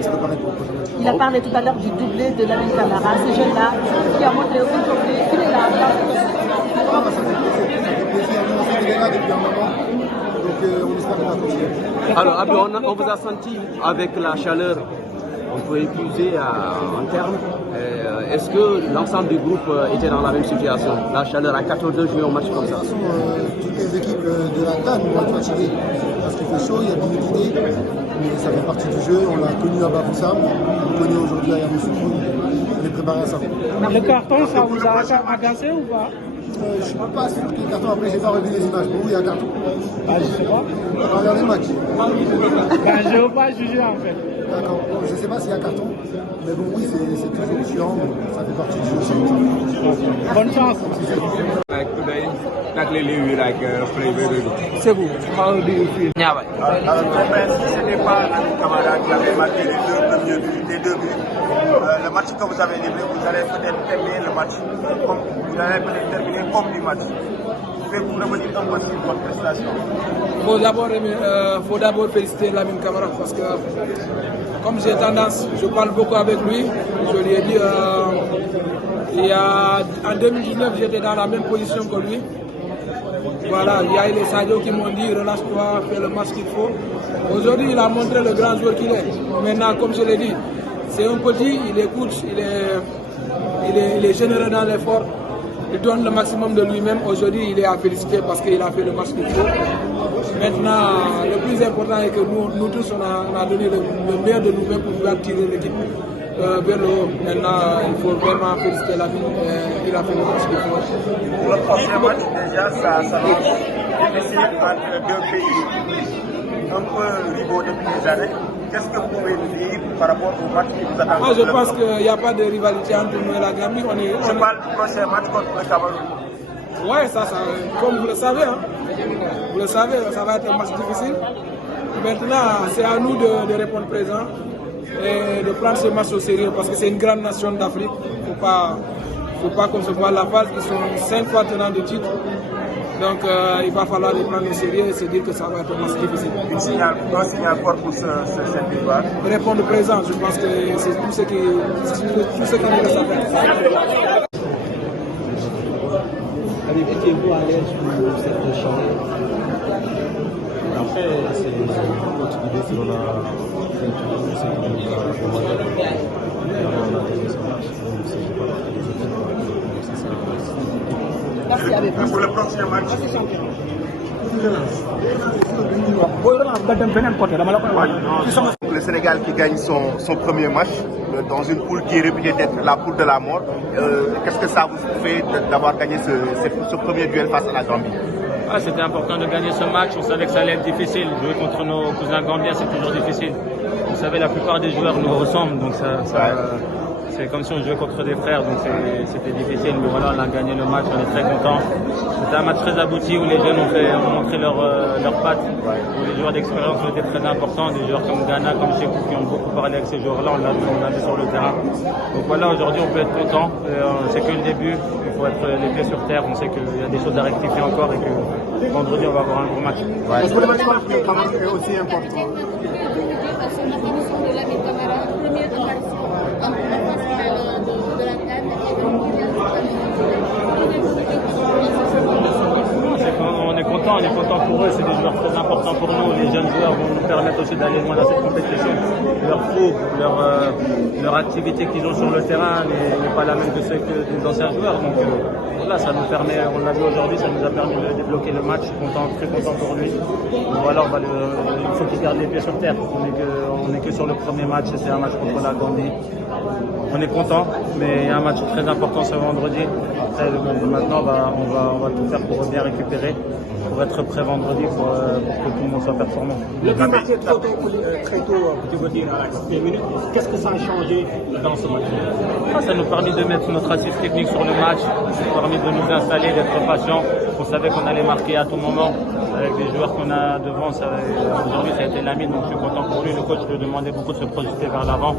et se préparer pour le prochain match. Il a parlé tout à l'heure du doublé de Lamine Camara, ce jeune-là qui a montré aujourd'hui qu'il est là. Ça fait plaisir, nous on fait des là depuis un moment, donc on espère qu'on va continuer. Alors Abdou, on vous a senti avec la chaleur, on peut épuiser en termes. Est-ce que l'ensemble du groupe était dans la même situation? La chaleur à 14h jouer un match comme ça? De toute façon, toutes les équipes de la CAN vont être fatiguées parce qu'il fait chaud, il y a de l'humidité, mais ça fait partie du jeu. On l'a connu à Bafoussam, on le connaît aujourd'hui à Yamoussoukro, on est préparé à ça. Le carton, ça vous a agacé ou pas? Je ne suis pas sûr qu'il y ait carton, après j'ai pas revu les images. Bon, oui, il y a carton. Ah, je sais pas. On va regarder le match. Ben, je ne veux pas juger en fait. D'accord, bon, je ne sais pas s'il y a carton, mais bon, oui, c'est toujours chiant, mais ça fait partie du jeu. Bonne chance. Like today, not really like play very good. C'est vous, how do you feel? Alors, si ce n'est pas Lamine Camara qui avait marqué les deux buts, le match que vous avez livré, vous allez peut-être terminer le match comme du match. Pouvez-vous revenir un peu sur votre prestation? Faut d'abord féliciter Lamine Camara parce que, comme j'ai tendance, je parle beaucoup avec lui. Je lui ai dit, en 2019, j'étais dans la même position que lui. Voilà, il y a les Sadio qui m'ont dit, relâche-toi, fais le match qu'il faut. Aujourd'hui, il a montré le grand joueur qu'il est. Maintenant, comme je l'ai dit, c'est un petit, il écoute, il est généreux dans l'effort. Il donne le maximum de lui-même. Aujourd'hui, il est à féliciter parce qu'il a fait le match qu'il faut. Maintenant, le plus important est que nous tous, on a donné le meilleur de nous-mêmes pour pouvoir tirer l'équipe vers le haut. Maintenant, il faut vraiment féliciter Lamine. Il a fait le match qu'il faut. Pour le prochain match, déjà, ça s'annonce difficile entre deux pays un peu rivaux depuis des années. Qu'est-ce que vous pouvez nous dire par rapport au match qui vous attend? Je pense qu'il n'y a pas de rivalité entre nous et la Gambie. Je parle du prochain match contre le Cameroun. Oui, ça, comme vous le savez, vous le savez, ça va être un match difficile. Maintenant, c'est à nous de répondre présent et de prendre ce match au sérieux parce que c'est une grande nation d'Afrique. Il ne faut pas qu'on se voit la face, ils sont 5 fois tenants de titre. Donc il va falloir les prendre au sérieux et se dire que ça va être un match difficile. Un signal fort pour cette victoire. Répondre présent, je pense que c'est tout ce qui nous reste à faire. Étiez-vous à l'aise pour cette échange? Après, c'est continuer sur la Pour le prochain match. Le Sénégal qui gagne son premier match dans une poule qui est réputée d'être la poule de la mort. Qu'est-ce que ça vous fait d'avoir gagné ce premier duel face à la Gambie? C'était important de gagner ce match, on savait que ça allait être difficile. Jouer contre nos cousins gambiens, c'est toujours difficile. Vous savez, la plupart des joueurs nous ressemblent, donc c'est comme si on jouait contre des frères, donc c'était difficile. Mais voilà, on a gagné le match, on est très contents. C'était un match très abouti où les jeunes ont montré leurs pattes, où les joueurs d'expérience ont été très importants, des joueurs comme Ghana, comme Chekou qui ont beaucoup parlé avec ces joueurs-là, on l'a vu sur le terrain. Donc voilà, aujourd'hui on peut être content, c'est que le début, il faut être les pieds sur terre, on sait qu'il y a des choses à rectifier encore et que vendredi on va avoir un gros match. Pour le match, est aussi important. On est content pour eux, c'est des joueurs très importants pour nous. Les jeunes joueurs vont nous permettre aussi d'aller loin dans cette compétition. Leur fougue, leur activité qu'ils ont sur le terrain n'est pas la même que celle des anciens joueurs. Donc voilà, ça nous permet, on l'a vu aujourd'hui, ça nous a permis de débloquer le match. Très content pour lui. Donc voilà, il faut qu'il garde les pieds sur terre. On n'est que sur le premier match, c'est un match contre la Gambie. On est content, mais il y a un match très important ce vendredi. Maintenant, on va tout faire pour bien récupérer, pour être prêt vendredi, pour que tout le monde soit performant. Le but marqué très tôt, tu veux dire, à la 4e minute. Qu'est-ce que ça a changé dans ce match? Ça nous a permis de mettre notre assise technique sur le match, ça nous a permis de nous installer, d'être patient. On savait qu'on allait marquer à tout moment. Avec les joueurs qu'on a devant, aujourd'hui ça a été Lamine, donc je suis content pour lui. Le coach lui demandait beaucoup de se projeter vers l'avant.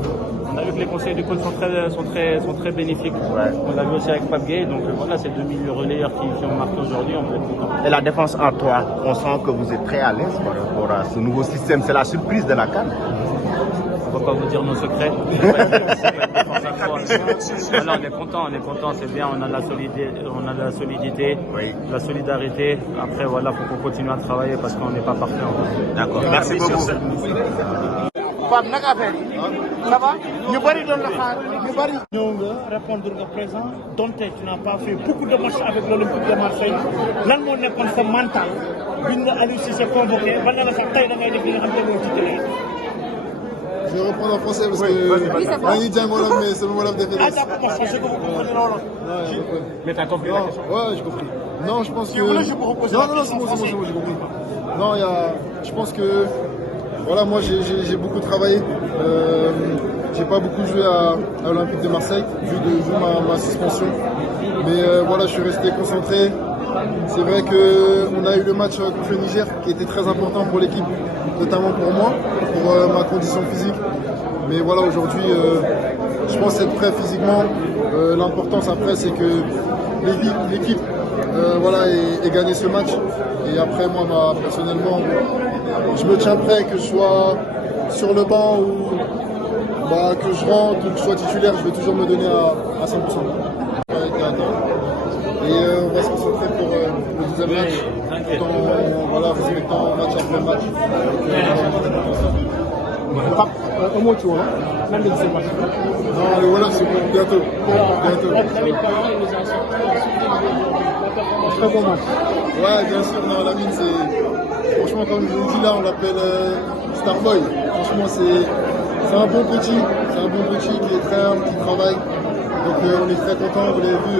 On a vu que les conseils du coach sont très bénéfiques. On l'a vu aussi avec Pape Gueye, donc voilà, c'est 2 milieux relayeurs qui ont marqué aujourd'hui, on peut être content. Et la défense en 3, on sent que vous êtes très à l'aise par rapport à ce nouveau système, c'est la surprise de la CAN. On va pas vous dire nos secrets. Alors, on est content, c'est bien, on a de la solidité, Oui. de la solidarité. Après, voilà, faut qu'on continue à travailler parce qu'on n'est pas parfait encore. D'accord, merci beaucoup. Pape naka affaire yi ça va ñu bari doon la xaar ñu bari ñëw nga répondre nga présent donte tu n'as pas fait beaucoup de matchs avec l'Olympique de Marseille lan moo nekkoon sa mental bi nga Aliou Cissé convoqué ba ne la sax tey da ngay def li nga xam ne moom ci télé. Je vais reprendre en français parce que Magny dit un Wolof, mais c'est le Wolof des fédérations. Ah d'accord, parce que vous comprenez l'Wolof. Mais t'as compris la question? Ouais, j'ai compris. Non, je pense que... Non, c'est bon, c'est bon, j'ai compris. Non, je pense que... Voilà, moi j'ai beaucoup travaillé. J'ai pas beaucoup joué à l'Olympique de Marseille, vu ma suspension. Mais voilà, je suis resté concentré. C'est vrai qu'on a eu le match contre le Niger qui était très important pour l'équipe, notamment pour moi, pour ma condition physique. Mais voilà, aujourd'hui, je pense être prêt physiquement. L'importance après, c'est que l'équipe voilà, ait gagné ce match. Et après, moi, personnellement, je me tiens prêt, que je sois sur le banc ou que je rentre ou que je sois titulaire, je vais toujours me donner à 100%. Et on va se concentrer pour le deuxième match, tout en respectant match après match. Un mot tu vois, même de ce match. Non, voilà, c'est pour bientôt. Très bon match. Ouais, bien sûr, non, Lamine, c'est... Franchement, comme je vous dis là, on l'appelle Starboy. Franchement, c'est un bon petit. C'est un bon petit qui est très humble, qui travaille. Donc on est très content, vous l'avez vu,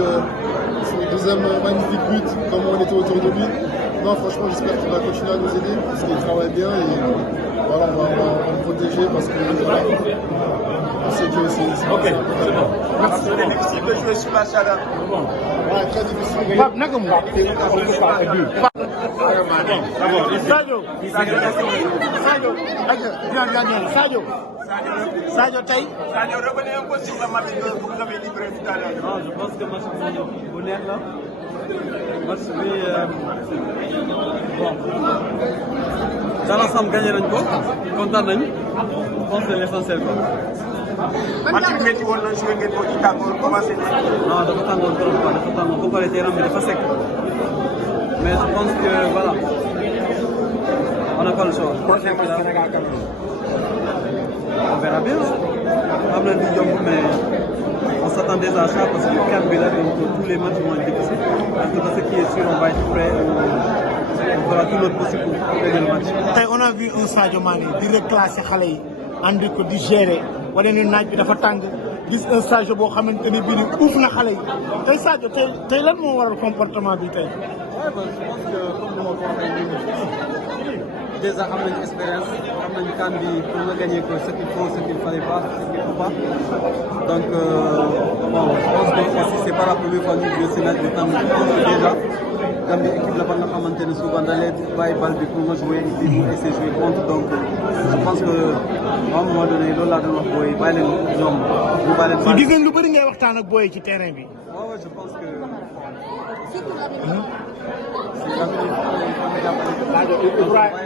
son deuxième magnifique but, comme on était autour de lui. Non, franchement, j'espère qu'il va continuer à nous aider, parce qu'il travaille bien et voilà, on va le protéger parce que voilà, on sait que c'est... Ok, c'est bon. Merci. C'est difficile de jouer sur la chaleur. Ouais, très difficile. Pape naka mu Sadio tey. Sadio revenez un peu sur le match que vous avez livré tout à l'heure. Non, je pense que match bu neex la match bi bon dans l'ensemble gagné nañ ko kontaan nañ je pense que c'est l'essentiel quoi. match bi métti woon na joué ngeen ko ci tàngoor commencé non dafa tàngoon trop quoi dafa tàngoon ba pare terrain bi dafa sec mais je pense que voilà on n'a pas le choix. prochain match Sénégal quand même. On verra bien. Am na lu yomb mais on s'attendait à ça parce que CAN bi là donc tous les matchs vont être difficiles. En tout cas ce qui est sûr on va être prêt, on fera tout notre possible pour gagner le match. Tey on a vu un Sadio Mané di reclasser xale yi andi ko di gérer wala ni naaj bi dafa tàng gis un Sadio boo xamante ni bii uuf na xale yi tey Sadio tey lan moo waral comportement bi tey. Ouais, je pense que comme ni ma ko waxee déjà am nañu expérience am nañu CAN bi pour nga gagner ko ce qu'il faut ce qu'il fallait pas ce qu'il faut pas donc bon je pense que aussi c'est pas la première fois ñu joué si naaj bi tam déjà Gambie équipe la ba nga xamante ne souvent da lay bàyyi bal bi pour nga jouer et puis mu essayer jouer contre donc je pense que à un moment donné loolu laa doon wax booy bàyyi leen ñoom ñu bàyyi leen. gis nañ lu bëri ngay waxtaan ak booy ci terrain bi. waaw je pense que. Sadio Ibrahima